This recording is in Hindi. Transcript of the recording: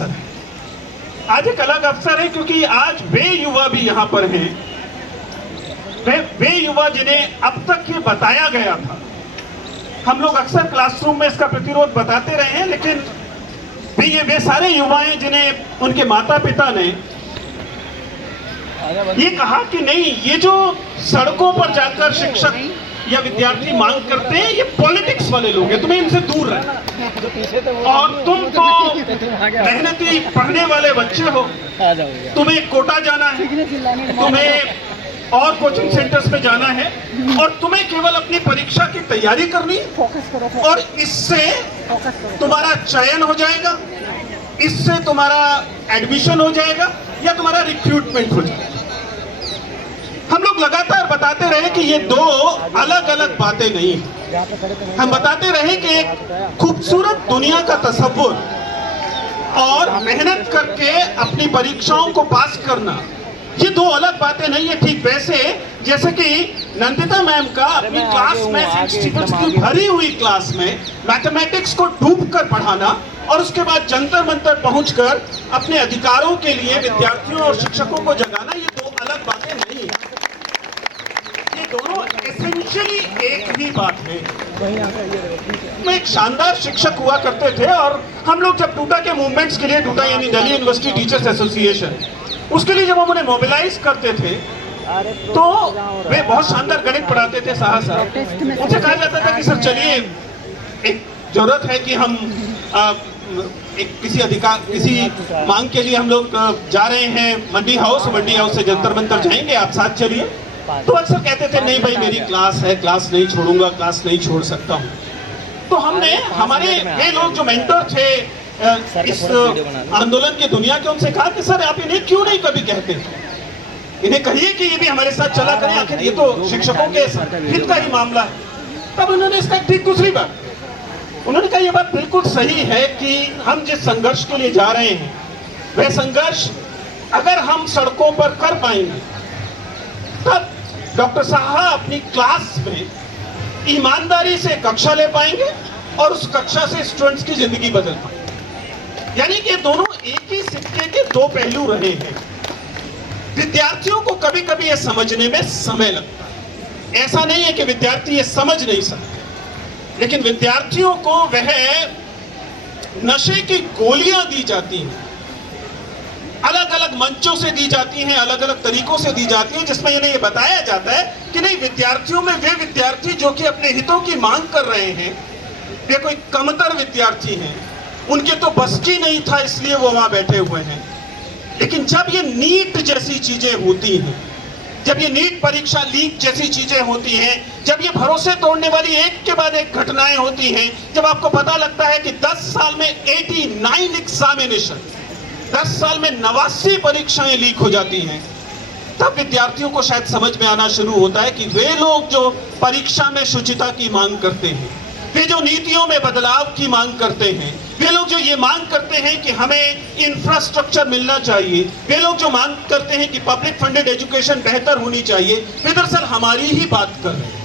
अवसर है, आज एक अलग अवसर है, क्योंकि आज वे युवा भी यहाँ पर हैं, वे युवा जिन्हें अब तक ये बताया गया था। हम लोग अक्सर क्लासरूम में इसका प्रतिरोध बताते रहे हैं, लेकिन वे सारे युवा हैं जिन्हें उनके माता पिता ने ये कहा कि नहीं, ये जो सड़कों पर जाकर शिक्षक या विद्यार्थी मांग करते हैं, ये पॉलिटिक्स वाले लोग हैं, तुम्हें इनसे दूर रहना, और तुम तो मेहनती पढ़ने वाले बच्चे हो, तुम्हें कोटा जाना है, तुम्हें और कोचिंग सेंटर्स में जाना है, और तुम्हें केवल अपनी परीक्षा की तैयारी करनी है, और इससे तुम्हारा चयन हो जाएगा, इससे तुम्हारा एडमिशन हो जाएगा, या तुम्हारा रिक्रूटमेंट हो जाएगा। हम लोग लगातार बताते रहे कि ये दो अलग अलग बातें नहीं हैं। हम बताते रहे कि एक खूबसूरत दुनिया का तस्वुर और मेहनत करके अपनी परीक्षाओं को पास करना, ये दो अलग बातें नहीं है। ठीक वैसे जैसे कि नंदिता मैम का अपनी क्लास में, इंस्टीट्यूट की भरी हुई क्लास में मैथमेटिक्स को डूब कर पढ़ाना, और उसके बाद जंतर मंतर पहुंचकर अपने अधिकारों के लिए विद्यार्थियों और शिक्षकों को जगाना, ये दो अलग बातें नहीं है। ये दोनों एसेंशियली एक ही बात है। मैं एक शानदार शिक्षक हुआ करते थे, और हम लोग जब डूटा के मूवमेंट्स के लिए, डूटा यानी दिल्ली यूनिवर्सिटी टीचर्स एसोसिएशन, उसके लिए जब हम उन्हें मोबिलाइज करते थे, तो वे बहुत शानदार गणित पढ़ाते थे साहब। उनसे कहा जाता था कि सर चलिए, एक जरूरत है कि हम किसी मांग के लिए हम लोग जा रहे हैं मंडी हाउस से जंतर मंतर जाएंगे, आप साथ चलिए। तो अक्सर कहते थे नहीं भाई मेरी क्लास है, क्लास नहीं छोड़ूंगा, क्लास नहीं छोड़ सकता हूँ। तो हमने हमारे वे लोग जो मेंटर थे इस आंदोलन की दुनिया के, उनसे कहा कि सर आप इन्हें क्यों नहीं कभी कहते, इन्हें कहिए कि ये भी हमारे साथ चला करें, आखिर ये तो शिक्षकों के हित का ही मामला है। तब उन्होंने इसका ठीक दूसरी बात, उन्होंने कहा ये बात बिल्कुल सही है कि हम जिस संघर्ष के लिए जा रहे हैं, वह संघर्ष अगर हम सड़कों पर कर पाएंगे, तब डॉक्टर साहब अपनी क्लास में ईमानदारी से कक्षा ले पाएंगे, और उस कक्षा से स्टूडेंट्स की जिंदगी बदल पाएंगे। यानी कि दोनों एक ही सिक्के के दो पहलू रहे हैं। विद्यार्थियों को कभी कभी यह समझने में समय लगता है, ऐसा नहीं है कि विद्यार्थी ये समझ नहीं सकते, लेकिन विद्यार्थियों को वह नशे की गोलियां दी जाती हैं, अलग अलग मंचों से दी जाती हैं, अलग अलग तरीकों से दी जाती हैं, जिसमें इन्हें ये बताया जाता है कि नहीं, विद्यार्थियों में वे विद्यार्थी जो कि अपने हितों की मांग कर रहे हैं, वे कोई कमतर विद्यार्थी हैं, उनके तो बस की नहीं था इसलिए वो वहां बैठे हुए हैं। लेकिन जब ये नीट जैसी चीजें होती हैं, जब ये नीट परीक्षा लीक जैसी चीजें होती हैं, जब ये भरोसे तोड़ने वाली एक के बाद एक घटनाएं होती हैं, जब आपको पता लगता है कि 10 साल में 89 एग्जामिनेशन, 10 साल में 89 परीक्षाएं लीक हो जाती हैं, तब विद्यार्थियों को शायद समझ में आना शुरू होता है कि वे लोग जो परीक्षा में शुचिता की मांग करते हैं, वे जो नीतियों में बदलाव की मांग करते हैं, वे लोग जो ये मांग करते हैं कि हमें इंफ्रास्ट्रक्चर मिलना चाहिए, वे लोग जो मांग करते हैं कि पब्लिक फंडेड एजुकेशन बेहतर होनी चाहिए, वे दरअसल हमारी ही बात कर रहे हैं।